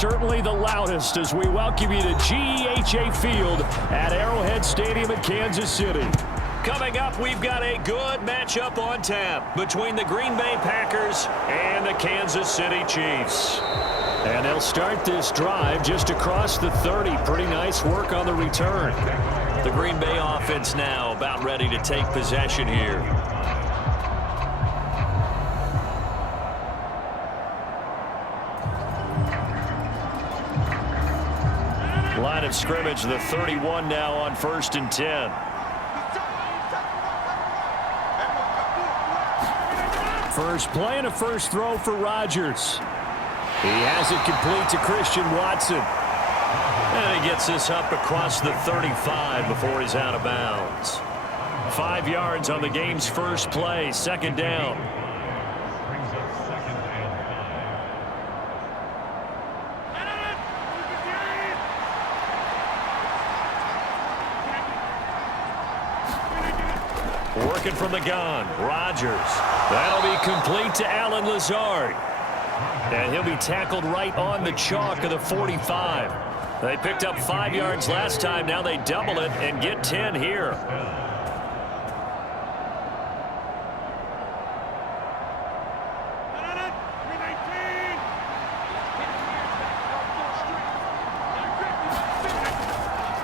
certainly the loudest as we welcome you to GEHA Field at Arrowhead Stadium in Kansas City. Coming up, we've got a good matchup on tap between the Green Bay Packers and the Kansas City Chiefs. And they'll start this drive just across the 30. Pretty nice work on the return. The Green Bay offense now about ready to take possession here. Line of scrimmage, the 31 now on 1st and 10. First play and a first throw for Rodgers. He has it complete to Christian Watson. And he gets this up across the 35 before he's out of bounds. 5 yards on the game's first play, 2nd down. Working from the gun, Rodgers. That'll be complete to Allen Lazard. And he'll be tackled right on the chalk of the 45. They picked up 5 yards last time. Now they double it and get 10 here.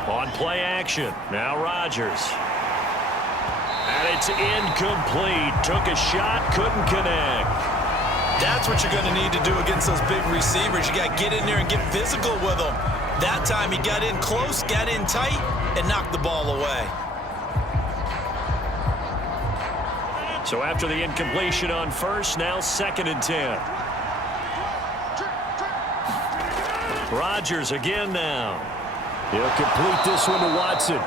On play action, now Rodgers. And it's incomplete. Took a shot, couldn't connect. That's what you're going to need to do against those big receivers. You got to get in there and get physical with them. That time he got in close, got in tight, and knocked the ball away. So after the incompletion on first, now 2nd and 10. Rodgers again now. He'll complete this one to Watson.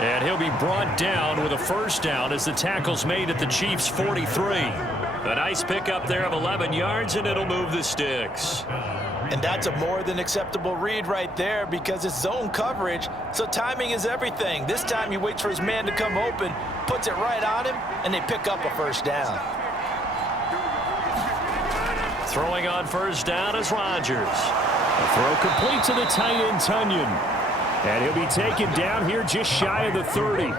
And he'll be brought down with a first down as the tackle's made at the Chiefs' 43. A nice pickup there of 11 yards, and it'll move the sticks. And that's a more than acceptable read right there because it's zone coverage, so timing is everything. This time he waits for his man to come open, puts it right on him, and they pick up a first down. Throwing on first down is Rodgers. A throw complete to the tight end, Tunyon. And he'll be taken down here just shy of the 30.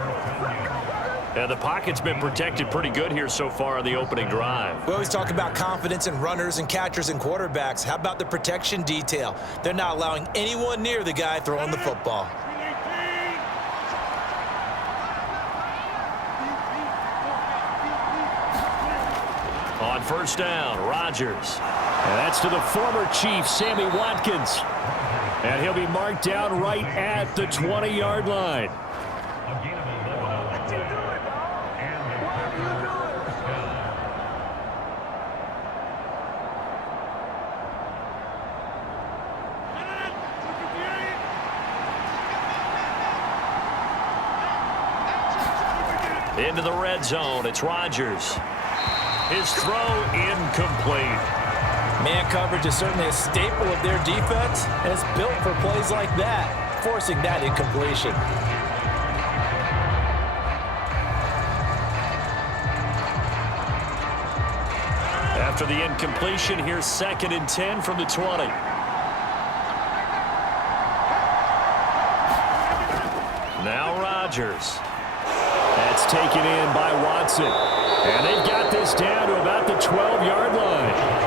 And the pocket's been protected pretty good here so far on the opening drive. We always talk about confidence in runners and catchers and quarterbacks. How about the protection detail? They're not allowing anyone near the guy throwing the football. On first down, Rodgers. And that's to the former Chief, Sammy Watkins. And he'll be marked down right at the 20-yard line. Into the red zone, it's Rodgers. His throw incomplete. Man coverage is certainly a staple of their defense, and it's built for plays like that, forcing that incompletion. After the incompletion, here's 2nd and 10 from the 20. Now Rodgers. That's taken in by Watson. And they've got this down to about the 12-yard line.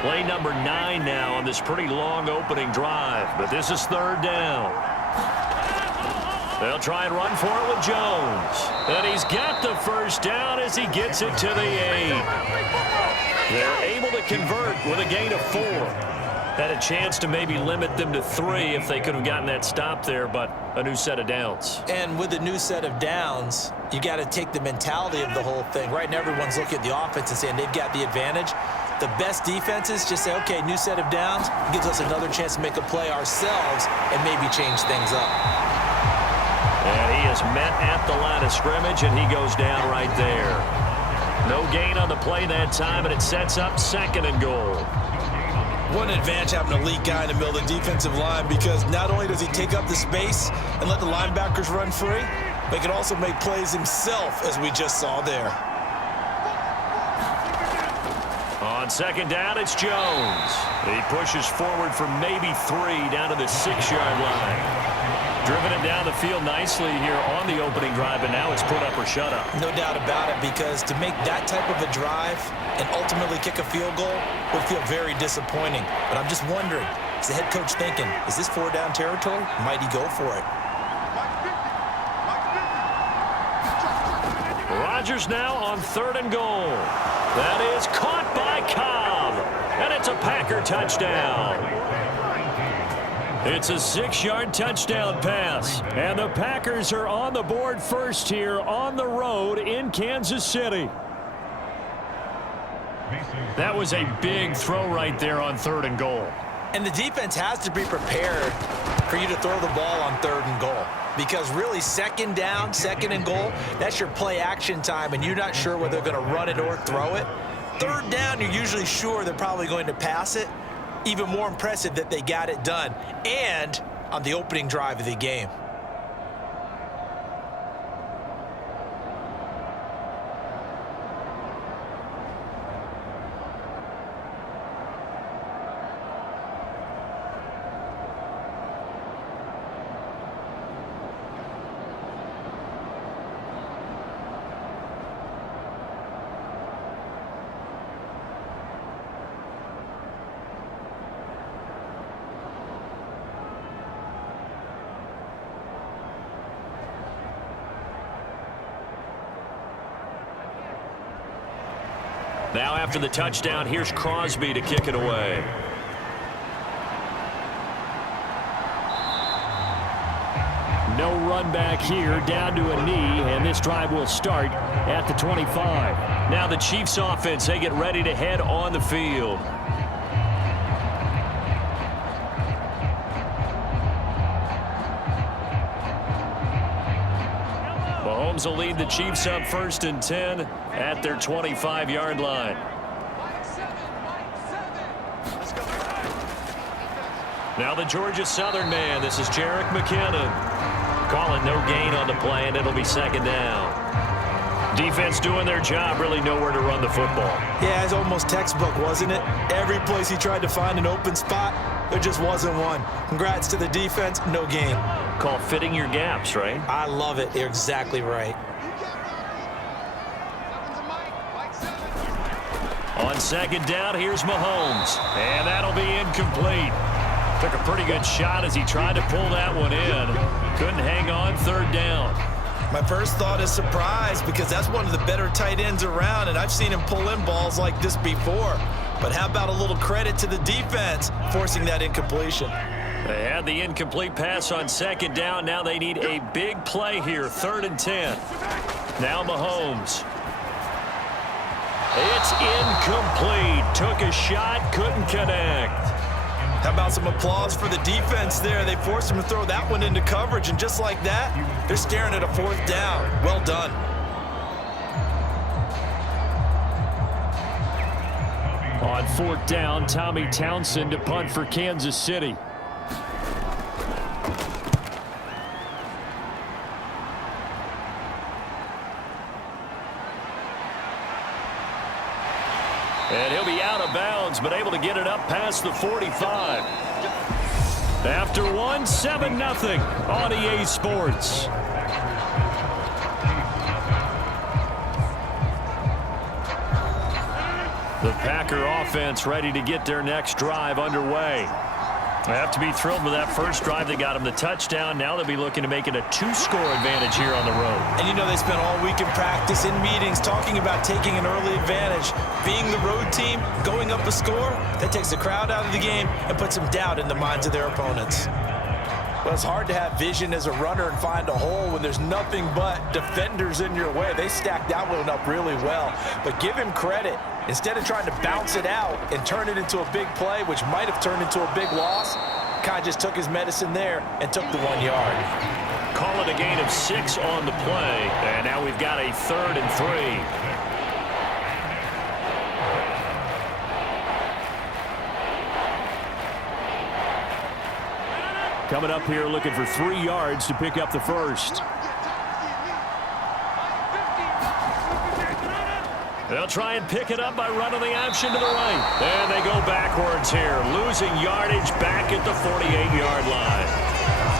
Play number 9 now on this pretty long opening drive, but this is 3rd down. They'll try and run for it with Jones. And he's got the first down as he gets it to the 8. They're able to convert with a gain of 4. Had a chance to maybe limit them to 3 if they could have gotten that stop there, but a new set of downs. And with a new set of downs, you got to take the mentality of the whole thing. Right now, everyone's looking at the offense and saying they've got the advantage. The best defenses just say, okay, new set of downs, gives us another chance to make a play ourselves and maybe change things up. And he is met at the line of scrimmage, and he goes down right there. No gain on the play that time, and it sets up 2nd and goal. What an advantage having an elite guy in the middle of the defensive line, because not only does he take up the space and let the linebackers run free, but he can also make plays himself, as we just saw there. On second down, it's Jones. He pushes forward for maybe 3 down to the 6-yard line. Driven it down the field nicely here on the opening drive, and now it's put up or shut up. No doubt about it, because to make that type of a drive and ultimately kick a field goal would feel very disappointing. But I'm just wondering, is the head coach thinking, is this 4-down territory? Might he go for it? Rodgers now on 3rd and goal. That is caught by Cobb, and it's a Packer touchdown. It's a 6-yard touchdown pass, and the Packers are on the board first here on the road in Kansas City. That was a big throw right there on 3rd and goal. And the defense has to be prepared for you to throw the ball on 3rd and goal, because really 2nd down, 2nd and goal, that's your play action time, and you're not sure whether they're going to run it or throw it. 3rd down, you're usually sure they're probably going to pass it. Even more impressive that they got it done, and on the opening drive of the game. Now after the touchdown, here's Crosby to kick it away. No run back here, down to a knee, and this drive will start at the 25. Now the Chiefs offense, they get ready to head on the field. Mahomes will lead the Chiefs up 1st and 10 at their 25-yard line. Now the Georgia Southern man. This is Jerick McKinnon. Calling no gain on the play, and it'll be 2nd down. Defense doing their job, really nowhere to run the football. Yeah, it's almost textbook, wasn't it? Every place he tried to find an open spot, there just wasn't one. Congrats to the defense, no gain. Call fitting your gaps, right? I love it. You're exactly right. On 2nd down, here's Mahomes. And that'll be incomplete. Took a pretty good shot as he tried to pull that one in. Couldn't hang on 3rd down. My first thought is surprise, because that's one of the better tight ends around, and I've seen him pull in balls like this before. But how about a little credit to the defense forcing that incompletion? They had the incomplete pass on 2nd down. Now they need a big play here, 3rd and 10. Now Mahomes. It's incomplete. Took a shot, couldn't connect. How about some applause for the defense there? They forced him to throw that one into coverage, and just like that, they're staring at a 4th down. Well done. On 4th down, Tommy Townsend to punt for Kansas City. And he'll be out of bounds, but able to get it up past the 45. After one, 7-0 on EA Sports. The Packer offense ready to get their next drive underway. They have to be thrilled with that first drive. They got them the touchdown. Now they'll be looking to make it a 2-score advantage here on the road. And you know they spent all week in practice, in meetings, talking about taking an early advantage. Being the road team, going up a score, that takes the crowd out of the game and puts some doubt in the minds of their opponents. Well, it's hard to have vision as a runner and find a hole when there's nothing but defenders in your way. They stacked that one up really well. But give him credit. Instead of trying to bounce it out and turn it into a big play, which might have turned into a big loss, kind of just took his medicine there and took the 1 yard. Call it a gain of 6 on the play. And now we've got a 3rd and 3. coming up here looking for 3 yards to pick up the first. They'll try and pick it up by running the option to the right. And they go backwards here, losing yardage back at the 48-yard line.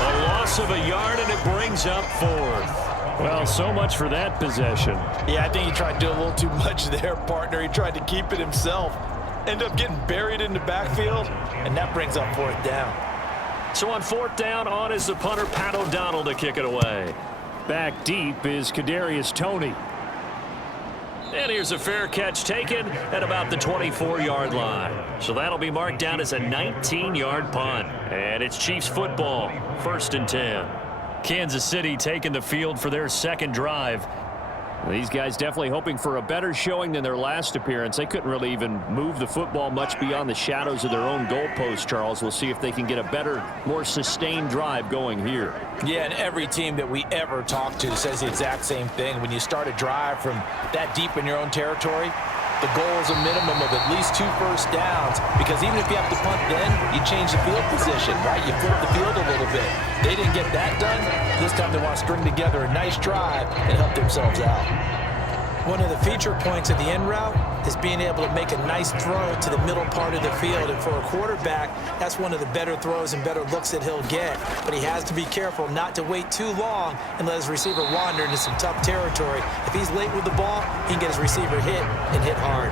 A loss of a yard, and it brings up 4th. Well, so much for that possession. Yeah, I think he tried to do a little too much there, partner. He tried to keep it himself. Ended up getting buried in the backfield, and that brings up 4th down. So on 4th down, on is the punter, Pat O'Donnell, to kick it away. Back deep is Kadarius Toney. And here's a fair catch taken at about the 24-yard line. So that'll be marked down as a 19-yard punt. And it's Chiefs football, 1st and 10. Kansas City taking the field for their second drive. These guys definitely hoping for a better showing than their last appearance. They couldn't really even move the football much beyond the shadows of their own goalpost, Charles. We'll see if they can get a better, more sustained drive going here. Yeah, and every team that we ever talk to says the exact same thing. When you start a drive from that deep in your own territory, the goal is a minimum of at least 2 first downs, because even if you have to punt then, you change the field position, right? You flip the field a little bit. They didn't get that done. This time they want to string together a nice drive and help themselves out. One of the feature points of the end route is being able to make a nice throw to the middle part of the field. And for a quarterback, that's one of the better throws and better looks that he'll get. But he has to be careful not to wait too long and let his receiver wander into some tough territory. If he's late with the ball, he can get his receiver hit and hit hard.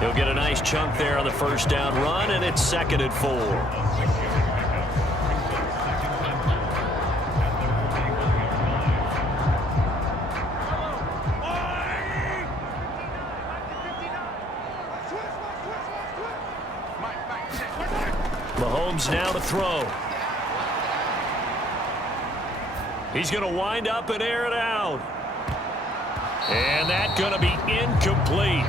He'll get a nice chunk there on the 1st down run, and it's 2nd and 4. Mahomes now to throw. He's going to wind up and air it out. And that's going to be incomplete.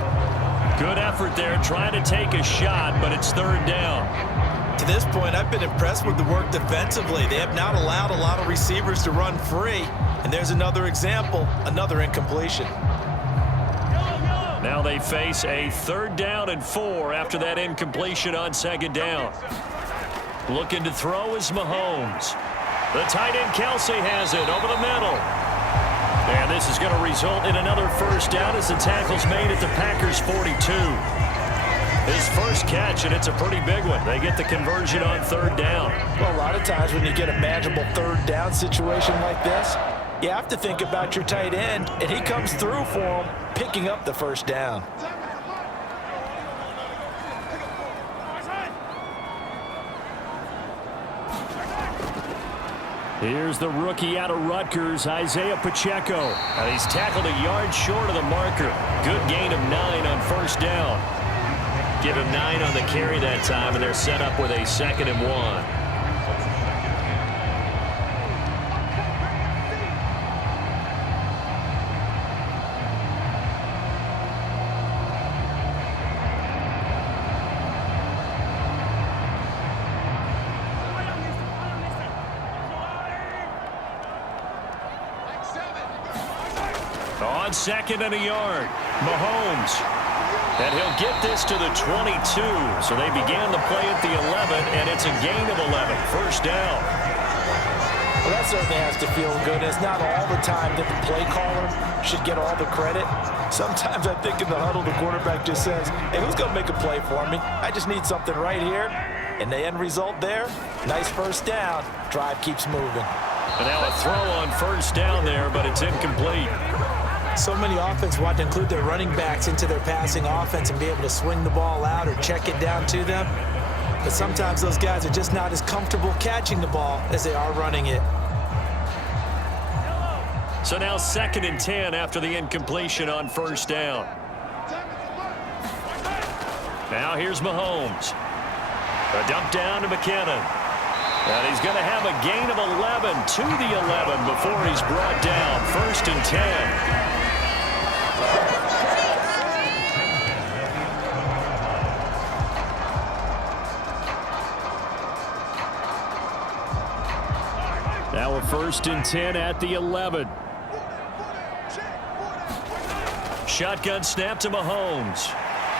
Good effort there trying to take a shot, but it's 3rd down. To this point, I've been impressed with the work defensively. They have not allowed a lot of receivers to run free. And there's another example, another incompletion. Now they face a 3rd down and 4 after that incompletion on 2nd down. Looking to throw is Mahomes. The tight end Kelsey has it over the middle. And this is going to result in another 1st down as the tackle's made at the Packers' 42. His first catch, and it's a pretty big one. They get the conversion on 3rd down. Well, a lot of times when you get a manageable 3rd down situation like this, you have to think about your tight end, and he comes through for him, picking up the 1st down. Here's the rookie out of Rutgers, Isaiah Pacheco. And he's tackled a yard short of the marker. Good gain of 9 on 1st down. Give him 9 on the carry that time, and they're set up with a 2nd and 1. On 2nd and a yard, Mahomes. And he'll get this to the 22. So they began the play at the 11, and it's a gain of 11. 1st down. Well, that certainly has to feel good. It's not all the time that the play caller should get all the credit. Sometimes I think in the huddle, the quarterback just says, hey, who's going to make a play for me? I just need something right here. And the end result there, nice 1st down. Drive keeps moving. And now a throw on 1st down there, but it's incomplete. So many offenses want to include their running backs into their passing offense and be able to swing the ball out or check it down to them. But sometimes those guys are just not as comfortable catching the ball as they are running it. So now 2nd and 10 after the incompletion on 1st down. Now here's Mahomes. A dump down to McKinnon. And he's going to have a gain of 11 to the 11 before he's brought down. 1st and 10. Now a 1st and 10 at the 11. Shotgun snap to Mahomes.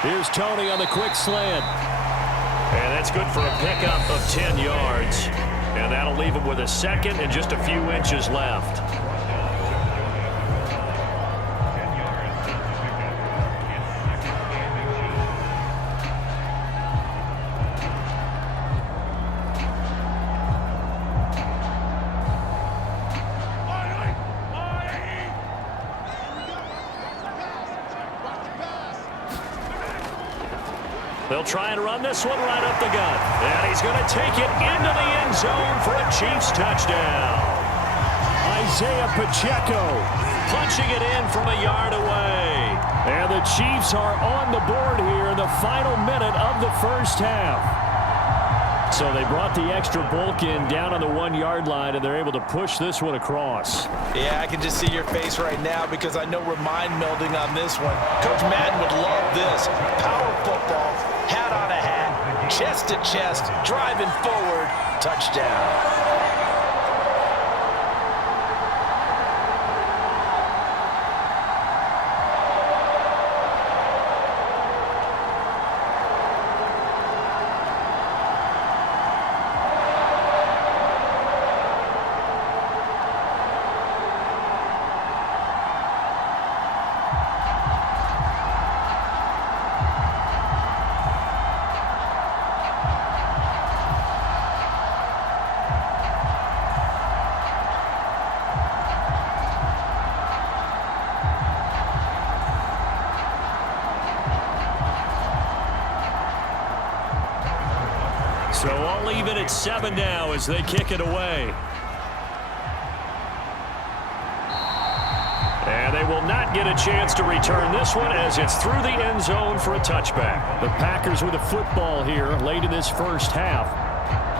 Here's Toney on the quick slant. And that's good for a pickup of 10 yards. And that'll leave him with a second and just a few inches left. They'll try and run this one right up the gut. And he's going to take it into the end zone for a Chiefs touchdown. Isaiah Pacheco punching it in from a yard away. And the Chiefs are on the board here in the final minute of the first half. So they brought the extra bulk in down on the 1-yard line, and they're able to push this one across. Yeah, I can just see your face right now because I know we're mind melding on this one. Coach Madden would love this. Power football, hat on a hat, chest to chest, driving forward, touchdown. So all even at 7 now as they kick it away. And they will not get a chance to return this one as it's through the end zone for a touchback. The Packers with a football here late in this first half.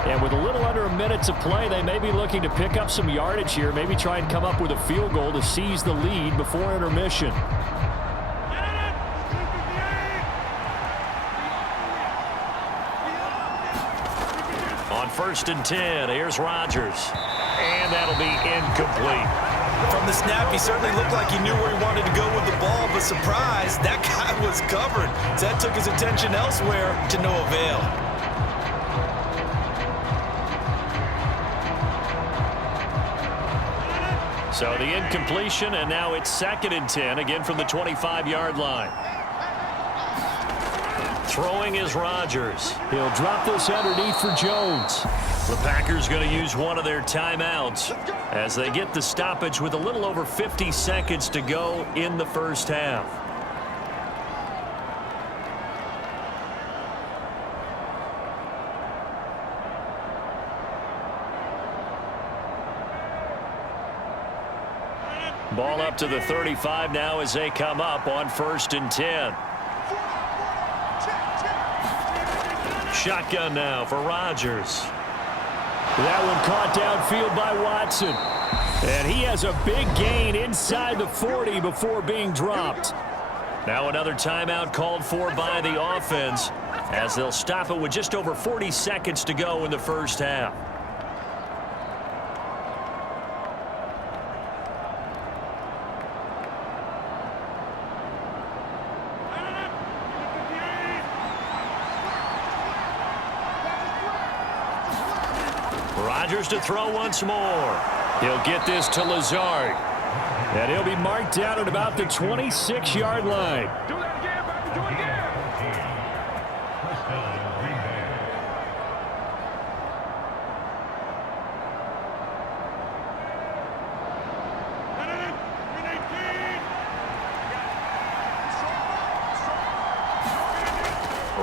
And with a little under a minute to play, they may be looking to pick up some yardage here, maybe try and come up with a field goal to seize the lead before intermission. On 1st and 10, here's Rodgers. And that'll be incomplete. From the snap, he certainly looked like he knew where he wanted to go with the ball, but surprise, that guy was covered. So that took his attention elsewhere to no avail. So the incompletion, and now it's 2nd and 10, again from the 25-yard line. Throwing is Rodgers. He'll drop this underneath for Jones. The Packers going to use one of their timeouts as they get the stoppage with a little over 50 seconds to go in the first half. Ball up to the 35 now as they come up on 1st and 10. Shotgun now for Rodgers. That one caught downfield by Watson. And he has a big gain inside the 40 before being dropped. Now another timeout called for by the offense as they'll stop it with just over 40 seconds to go in the first half. Rodgers to throw once more. He'll get this to Lazard. And he'll be marked down at about the 26-yard line. Do that again, baby. Do it again.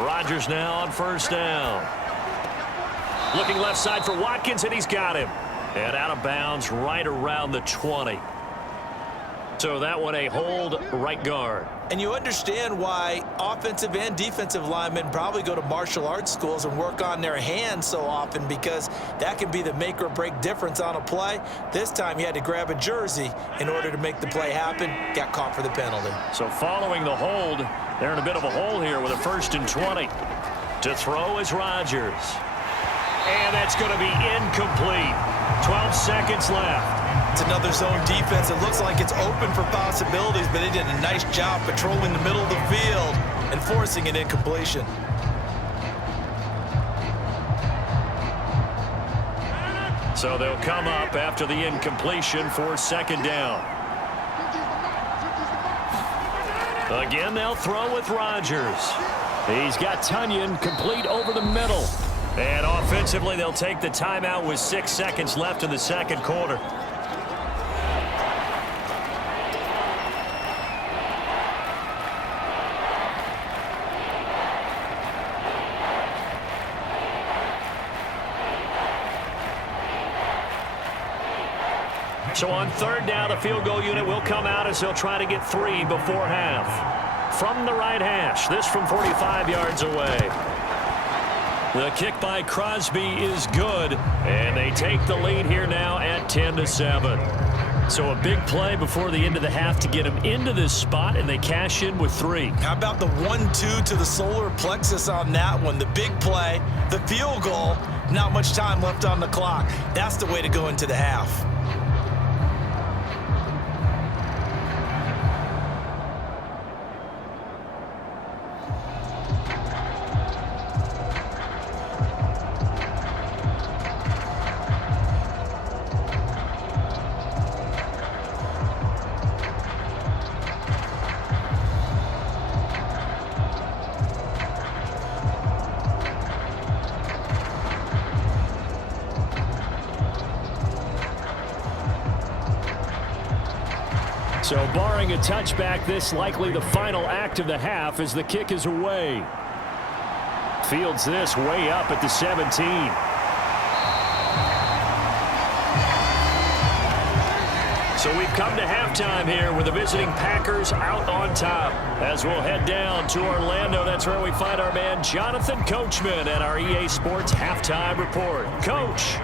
Rodgers now on 1st down. Looking left side for Watkins, and he's got him. And out of bounds right around the 20. So that one a hold right guard. And you understand why offensive and defensive linemen probably go to martial arts schools and work on their hands so often, because that can be the make or break difference on a play. This time he had to grab a jersey in order to make the play happen. Got caught for the penalty. So following the hold, they're in a bit of a hole here with a 1st and 20. To throw is Rodgers. And that's going to be incomplete. 12 seconds left. It's another zone defense. It looks like it's open for possibilities, but they did a nice job patrolling the middle of the field and forcing an incompletion. So they'll come up after the incompletion for second down. Again, they'll throw with Rodgers. He's got Tunyon complete over the middle. And offensively, they'll take the timeout with 6 seconds left in the second quarter. So on third down, the field goal unit will come out as they'll try to get 3 before half. From the right hash, this from 45 yards away. The kick by Crosby is good, and they take the lead here now at 10-7. So a big play before the end of the half to get them into this spot, and they cash in with 3. How about the 1-2 to the solar plexus on that one? The big play, the field goal, not much time left on the clock. That's the way to go into the half. So barring a touchback, this likely the final act of the half as the kick is away. Fields this way up at the 17. So we've come to halftime here with the visiting Packers out on top. As we'll head down to Orlando, that's where we find our man Jonathan Coachman at our EA Sports Halftime Report. Coach,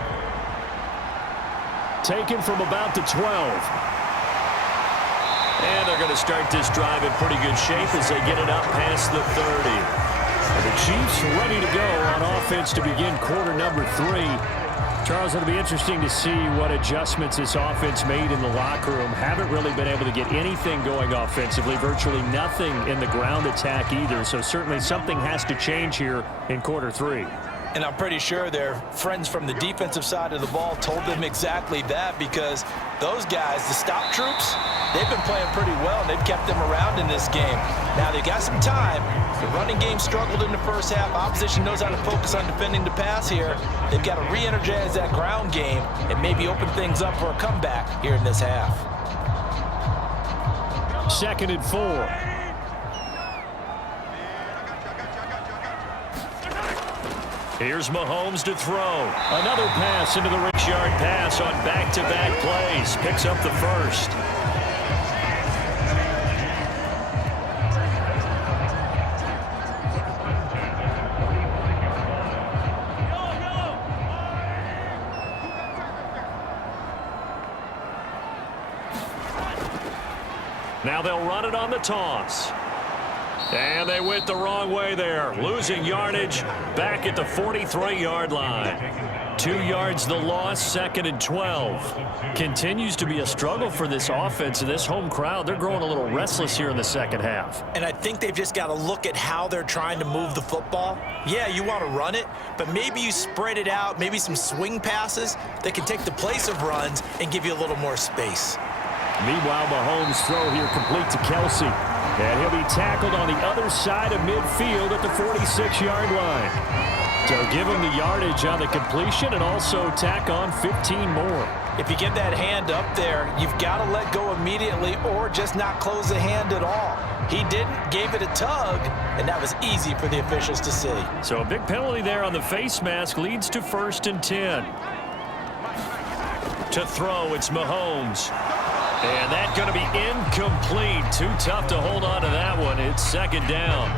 taken from about the 12. And they're going to start this drive in pretty good shape as they get it up past the 30. And the Chiefs ready to go on offense to begin quarter number 3. Charles, it'll be interesting to see what adjustments this offense made in the locker room. Haven't really been able to get anything going offensively, virtually nothing in the ground attack either. So certainly something has to change here in quarter 3. And I'm pretty sure their friends from the defensive side of the ball told them exactly that, because those guys, the stop troops, they've been playing pretty well, and they've kept them around in this game. Now, they've got some time. The running game struggled in the first half. Opposition knows how to focus on defending the pass here. They've got to re-energize that ground game and maybe open things up for a comeback here in this half. 2nd and 4. Here's Mahomes to throw. Another pass into the Rickyard pass on back-to-back plays. Picks up the first. Now they'll run it on the toss. And they went the wrong way there, losing yardage back at the 43-yard line. 2 yards the loss, 2nd and 12. Continues to be a struggle for this offense and this home crowd. They're growing a little restless here in the second half. And I think they've just got to look at how they're trying to move the football. Yeah, you want to run it, but maybe you spread it out, maybe some swing passes that can take the place of runs and give you a little more space. Meanwhile, Mahomes' throw here complete to Kelsey. And he'll be tackled on the other side of midfield at the 46-yard line. So give him the yardage on the completion and also tack on 15 more. If you get that hand up there, you've got to let go immediately or just not close the hand at all. He didn't, gave it a tug, and that was easy for the officials to see. So a big penalty there on the face mask leads to 1st and 10. To throw, it's Mahomes. And that's going to be incomplete. Too tough to hold on to that one. It's 2nd down.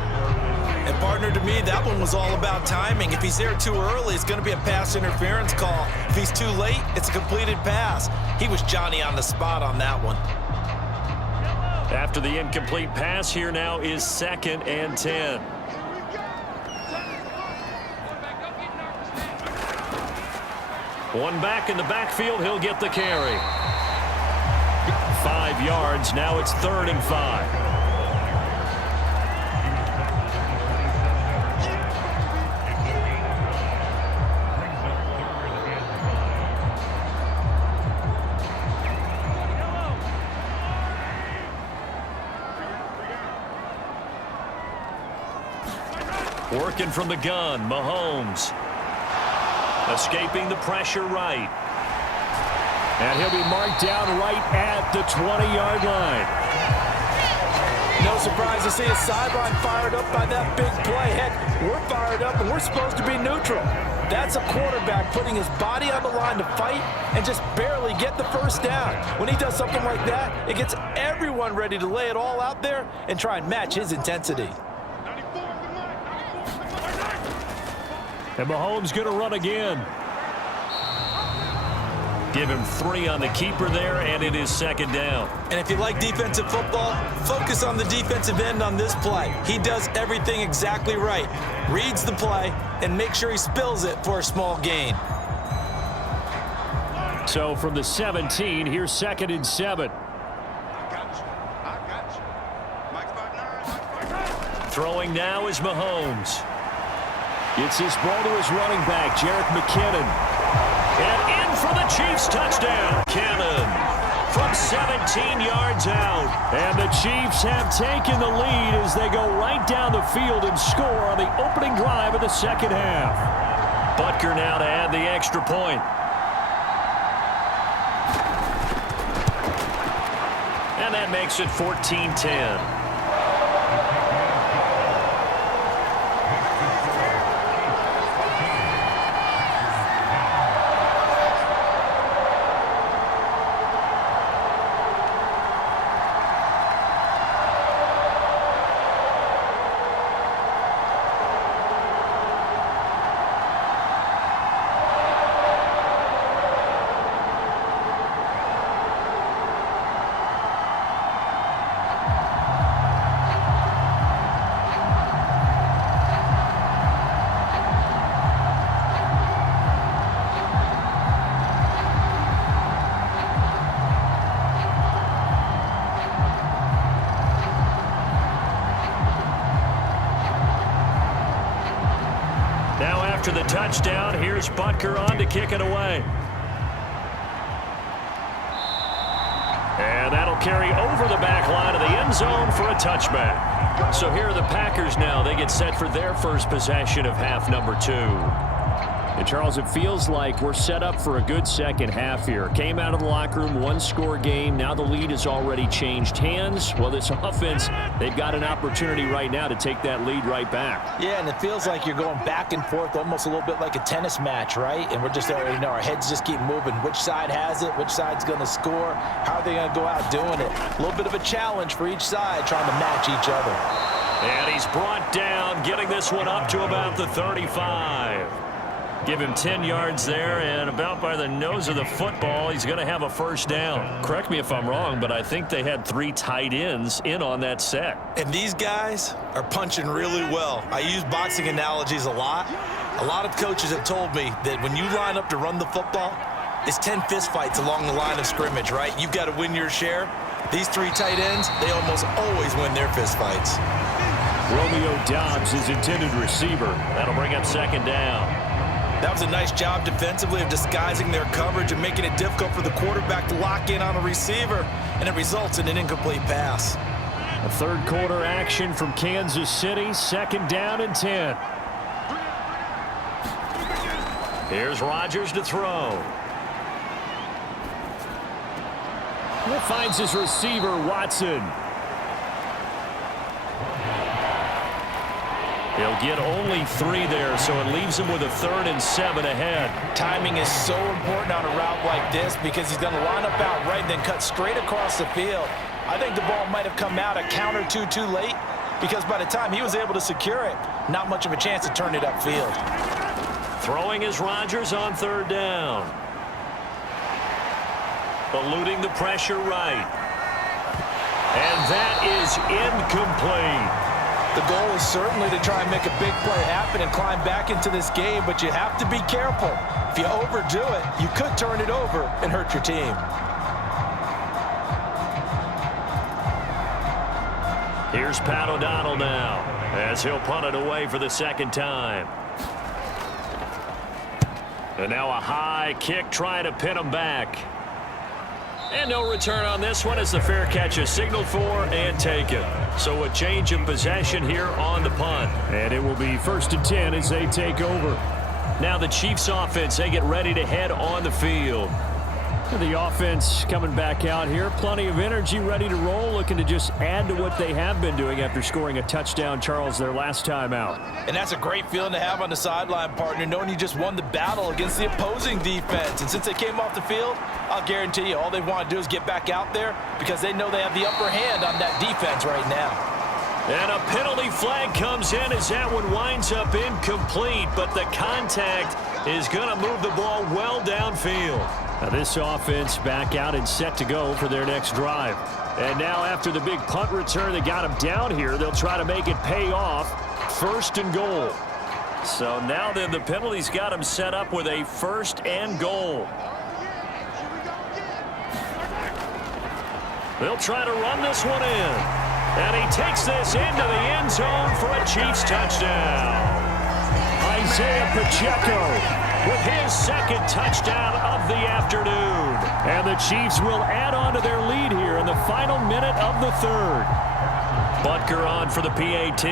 And partner, to me, that one was all about timing. If he's there too early, it's going to be a pass interference call. If he's too late, it's a completed pass. He was Johnny on the spot on that one. After the incomplete pass, here now is 2nd and 10. One back in the backfield, he'll get the carry. 5 yards, now it's 3rd and 5. Working from the gun, Mahomes. Escaping the pressure right. And he'll be marked down right at the 20-yard line. No surprise to see his sideline fired up by that big play. Heck, we're fired up and we're supposed to be neutral. That's a quarterback putting his body on the line to fight and just barely get the first down. When he does something like that, it gets everyone ready to lay it all out there and try and match his intensity. And Mahomes going to run again. Give him 3 on the keeper there, and it is second down. And if you like defensive football, focus on the defensive end on this play. He does everything exactly right. Reads the play and makes sure he spills it for a small gain. So from the 17, here's 2nd and 7. Throwing now is Mahomes. Gets his ball to his running back, Jerick McKinnon. And in for the Chiefs touchdown. Cannon from 17 yards out. And the Chiefs have taken the lead as they go right down the field and score on the opening drive of the second half. Butker now to add the extra point. And that makes it 14-10. After the touchdown, here's Butker on to kick it away. And that'll carry over the back line of the end zone for a touchback. So here are the Packers now. They get set for their first possession of half number 2. And Charles, it feels like we're set up for a good second half here. Came out of the locker room, 1-score game. Now the lead has already changed hands. Well, this offense, they've got an opportunity right now to take that lead right back. Yeah, and it feels like you're going back and forth, almost a little bit like a tennis match, right? And we're just already know our heads just keep moving. Which side has it? Which side's going to score? How are they going to go out doing it? A little bit of a challenge for each side, trying to match each other. And he's brought down, getting this one up to about the 35. Give him 10 yards there, and about by the nose of the football, he's going to have a first down. Correct me if I'm wrong, but I think they had 3 tight ends in on that set. And these guys are punching really well. I use boxing analogies a lot. A lot of coaches have told me that when you line up to run the football, it's 10 fistfights along the line of scrimmage, right? You've got to win your share. These 3 tight ends, they almost always win their fistfights. Romeo Doubs is intended receiver. That'll bring up second down. That was a nice job defensively of disguising their coverage and making it difficult for the quarterback to lock in on a receiver, and it results in an incomplete pass. A third quarter action from Kansas City, 2nd down and 10. Here's Rodgers to throw. He finds his receiver, Watson. He'll get only 3 there, so it leaves him with a 3rd and 7 ahead. Timing is so important on a route like this because he's going to line up out right and then cut straight across the field. I think the ball might have come out a count or two too late because by the time he was able to secure it, not much of a chance to turn it upfield. Throwing is Rodgers on 3rd down. Eluding the pressure right. And that is incomplete. The goal is certainly to try and make a big play happen and climb back into this game, but you have to be careful. If you overdo it, you could turn it over and hurt your team. Here's Pat O'Donnell now as he'll punt it away for the 2nd time. And now a high kick trying to pin him back. And no return on this one as the fair catch is signaled for and taken. So a change of possession here on the punt. And it will be 1st and 10 as they take over. Now the Chiefs offense, they get ready to head on the field. The offense coming back out here. Plenty of energy, ready to roll, looking to just add to what they have been doing after scoring a touchdown, Charles, their last time out. And that's a great feeling to have on the sideline, partner, knowing you just won the battle against the opposing defense. And since they came off the field, I'll guarantee you all they want to do is get back out there because they know they have the upper hand on that defense right now. And a penalty flag comes in as that one winds up incomplete, but the contact is going to move the ball well downfield. Now this offense back out and set to go for their next drive. And now after the big punt return that got them down here, they'll try to make it pay off. 1st and goal. So now then the penalties got them set up with a 1st and goal. They'll try to run this one in. And he takes this into the end zone for a Chiefs touchdown. Isaiah Pacheco with his 2nd touchdown of the afternoon. And the Chiefs will add on to their lead here in the final minute of the 3rd. Butker on for the PAT.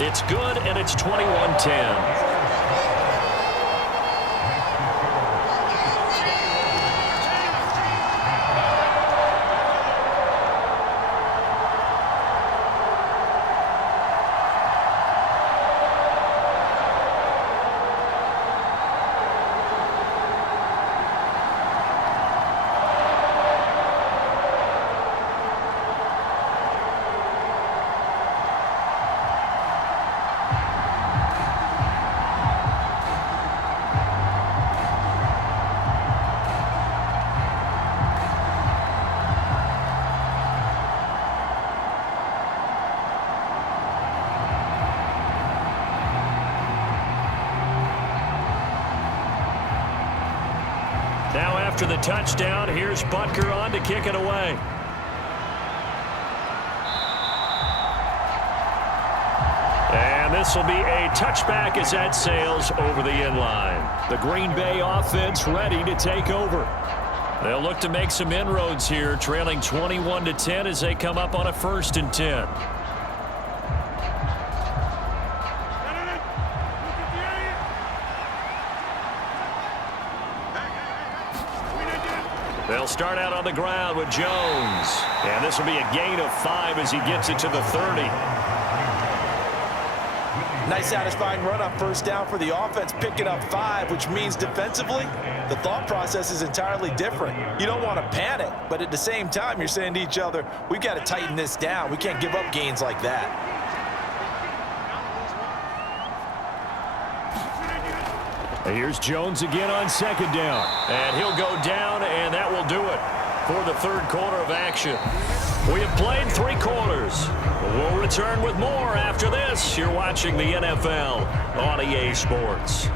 It's good, and it's 21-10. Now after the touchdown, here's Butker on to kick it away. And this will be a touchback as that sails over the end line. The Green Bay offense ready to take over. They'll look to make some inroads here, trailing 21-10 as they come up on a 1st and 10. They'll start out on the ground with Jones. And this will be a gain of 5 as he gets it to the 30. Nice satisfying run on 1st down for the offense, picking up 5, which means defensively, the thought process is entirely different. You don't want to panic, but at the same time, you're saying to each other, we've got to tighten this down. We can't give up gains like that. Here's Jones again on 2nd down. And he'll go down, and that will do it for the 3rd quarter of action. We have played 3 quarters. We'll return with more after this. You're watching the NFL on EA Sports.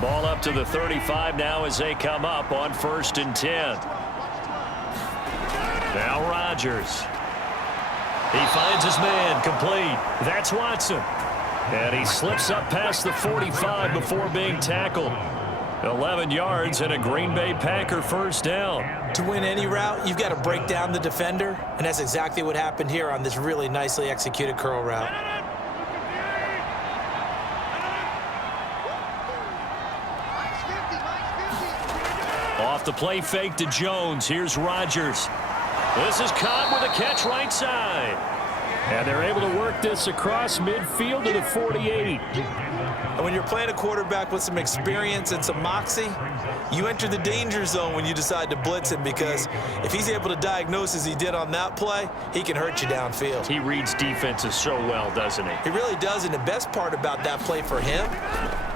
Ball up to the 35 now as they come up on 1st and 10. Now Rodgers. He finds his man complete. That's Watson. And he slips up past the 45 before being tackled. 11 yards and a Green Bay Packer 1st down. To win any route, you've got to break down the defender, and that's exactly what happened here on this really nicely executed curl route. Off the play fake to Jones. Here's Rodgers. This is Cobb with a catch right side. And they're able to work this across midfield to the 48. And when you're playing a quarterback with some experience and some moxie, you enter the danger zone when you decide to blitz him, because if he's able to diagnose as he did on that play, he can hurt you downfield. He reads defenses so well, doesn't he? He really does, and the best part about that play for him,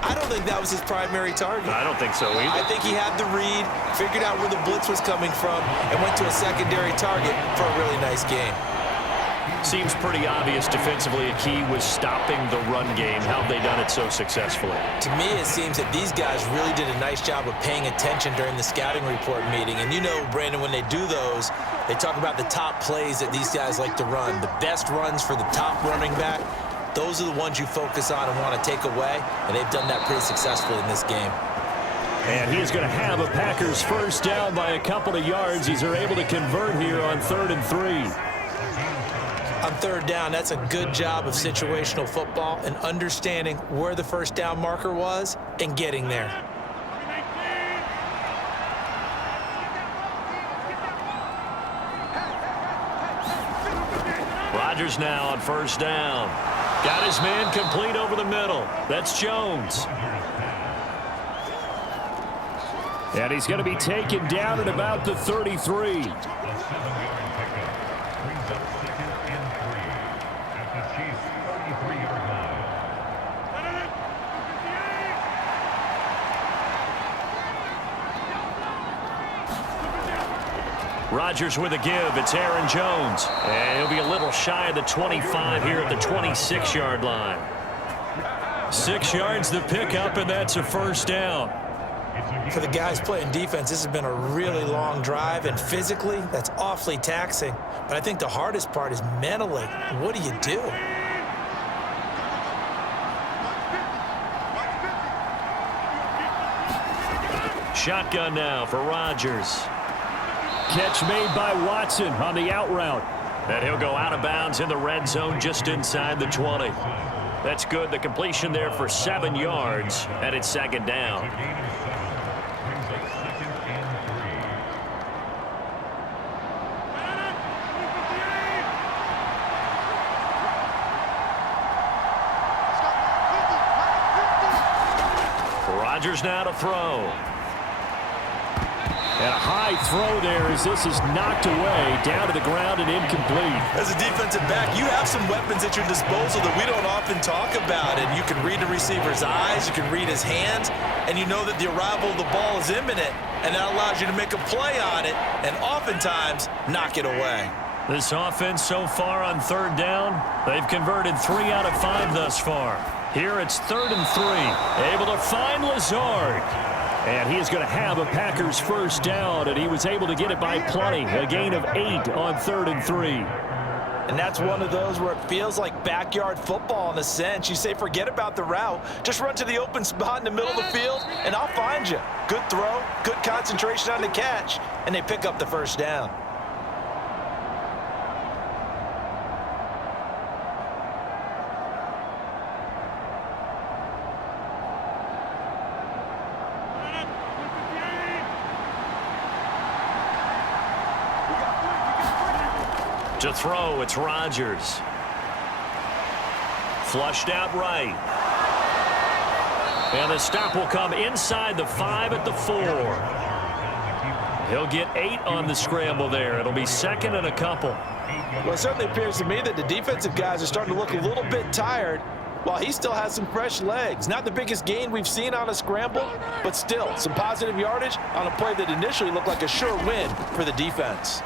I don't think that was his primary target. I don't think so either. I think he had the read, figured out where the blitz was coming from, and went to a secondary target for a really nice game. Seems pretty obvious defensively a key was stopping the run game. How have they done it so successfully? To me, it seems that these guys really did a nice job of paying attention during the scouting report meeting. And you know, Brandon, when they do those, they talk about the top plays that these guys like to run. The best runs for the top running back those are the ones you focus on and want to take away, and they've done that pretty successfully in this game. And he is going to have a Packers first down by a couple of yards. He's able to convert here on 3rd and 3. On 3rd down, that's a good job of situational football and understanding where the first down marker was and getting there. Rodgers now on 1st down. Got his man complete over the middle. That's Jones. And he's going to be taken down at about the 33. Rodgers with a give. It's Aaron Jones. And he'll be a little shy of the 25 here at the 26-yard line. 6 yards the pickup, and that's a first down. For the guys playing defense, this has been a really long drive, and physically, that's awfully taxing. But I think the hardest part is mentally. What do you do? Shotgun now for Rodgers. Catch made by Watson on the out route. And he'll go out of bounds in the red zone just inside the 20. That's good. The completion there for 7 yards, and it's 2nd down. Rodgers now to throw. And a high throw there as this is knocked away, down to the ground and incomplete. As a defensive back, you have some weapons at your disposal that we don't often talk about. And you can read the receiver's eyes, you can read his hands, and you know that the arrival of the ball is imminent. And that allows you to make a play on it and oftentimes knock it away. This offense so far on 3rd down, they've converted 3 out of 5 thus far. Here it's 3rd and 3. Able to find Lazard. And he is going to have a Packers first down, and he was able to get it by plenty. A gain of 8 on 3rd and 3. And that's one of those where it feels like backyard football in a sense. You say forget about the route. Just run to the open spot in the middle of the field, and I'll find you. Good throw, good concentration on the catch, and they pick up the first down. To throw, it's Rodgers. Flushed out right. And the stop will come inside the 5 at the 4. He'll get 8 on the scramble there. It'll be 2nd and a couple. Well, it certainly appears to me that the defensive guys are starting to look a little bit tired while he still has some fresh legs. Not the biggest gain we've seen on a scramble, but still some positive yardage on a play that initially looked like a sure win for the defense.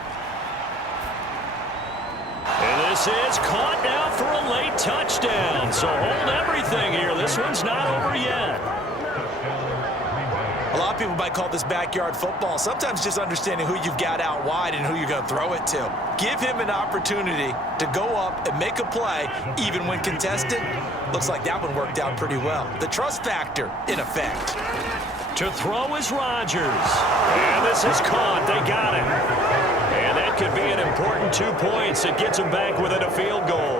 And this is caught now for a late touchdown. So hold everything here. This one's not over yet. A lot of people might call this backyard football. Sometimes just understanding who you've got out wide and who you're going to throw it to. Give him an opportunity to go up and make a play, even when contested. Looks like that one worked out pretty well. The trust factor, in effect. To throw is Rodgers. And this is caught. They got it. And that could be an important 2 points. It gets them back within a field goal.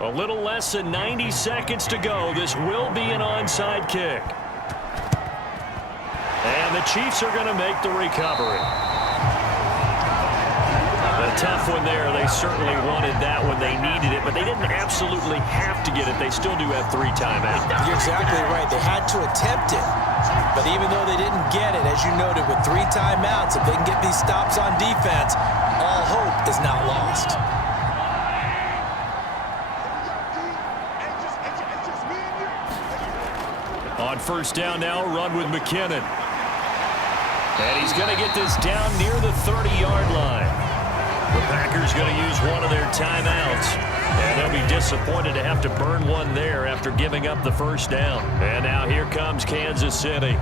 A little less than 90 seconds to go. This will be an onside kick. And the Chiefs are going to make the recovery. The A tough one there. They certainly wanted that when they needed it, but they didn't absolutely have to get it. They still do have 3 timeouts. You're exactly right. They had to attempt it. But even though they didn't get it, as you noted, with 3 timeouts, if they can get these stops on defense, all hope is not lost. On first down now, run with McKinnon. And he's going to get this down near the 30-yard line. The Packers going to use one of their timeouts. And they'll be disappointed to have to burn one there after giving up the first down. And now here comes Kansas City.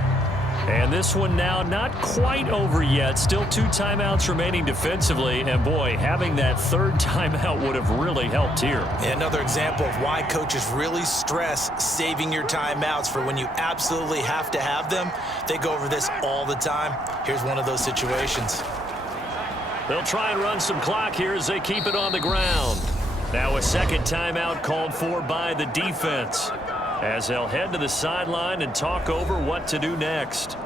And this one now not quite over yet. Still 2 timeouts remaining defensively. And, boy, having that 3rd timeout would have really helped here. Another example of why coaches really stress saving your timeouts for when you absolutely have to have them. They go over this all the time. Here's one of those situations. They'll try and run some clock here as they keep it on the ground. Now a 2nd timeout called for by the defense, as they'll head to the sideline and talk over what to do next.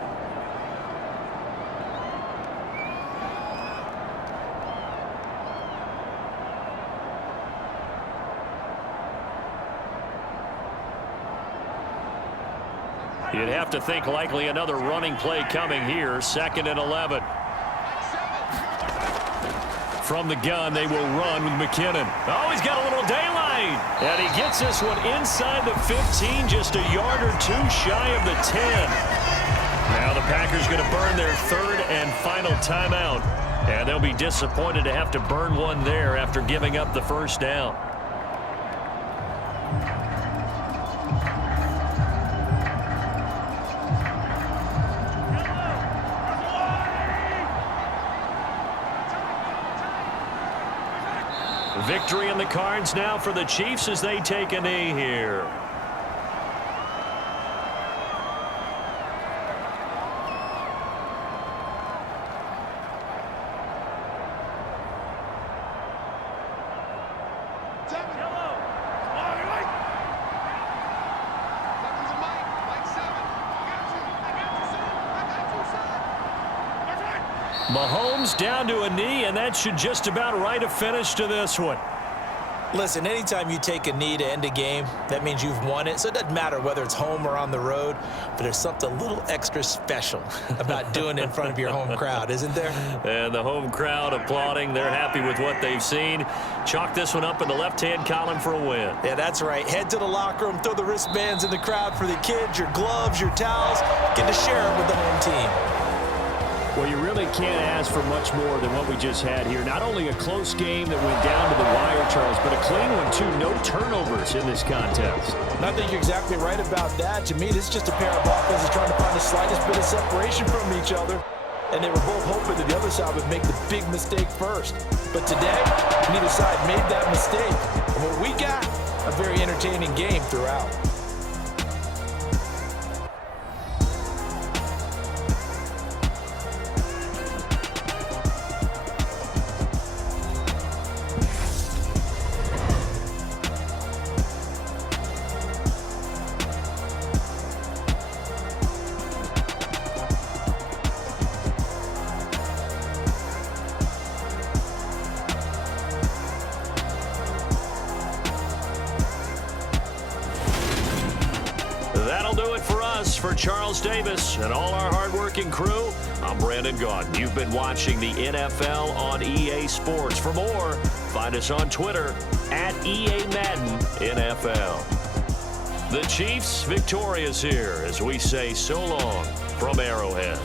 You'd have to think likely another running play coming here. 2nd and 11. From the gun, they will run with McKinnon. Oh, he's got a little daylight. And he gets this one inside the 15, just a yard or 2 shy of the 10. Now the Packers going to burn their 3rd and final timeout. And they'll be disappointed to have to burn one there after giving up the first down. Victory in the cards now for the Chiefs as they take a knee here. Mahomes down to a knee, and that should just about write a finish to this one. Listen, anytime you take a knee to end a game, that means you've won it. So it doesn't matter whether it's home or on the road, but there's something a little extra special about doing it in front of your home crowd, isn't there? And the home crowd applauding. They're happy with what they've seen. Chalk this one up in the left-hand column for a win. Yeah, that's right. Head to the locker room, throw the wristbands in the crowd for the kids, your gloves, your towels. Get to share them with the home team. Well, you really can't ask for much more than what we just had here. Not only a close game that went down to the wire, Charles, but a clean one, too. No turnovers in this contest. And I think you're exactly right about that. To me, this is just a pair of offenses trying to find the slightest bit of separation from each other. And they were both hoping that the other side would make the big mistake first. But today, neither side made that mistake. And what we got, a very entertaining game throughout. That'll do it for us. For Charles Davis and all our hardworking crew, I'm Brandon Gaudin. You've been watching the NFL on EA Sports. For more, find us on Twitter at EA Madden NFL. The Chiefs victorious here as we say so long from Arrowhead.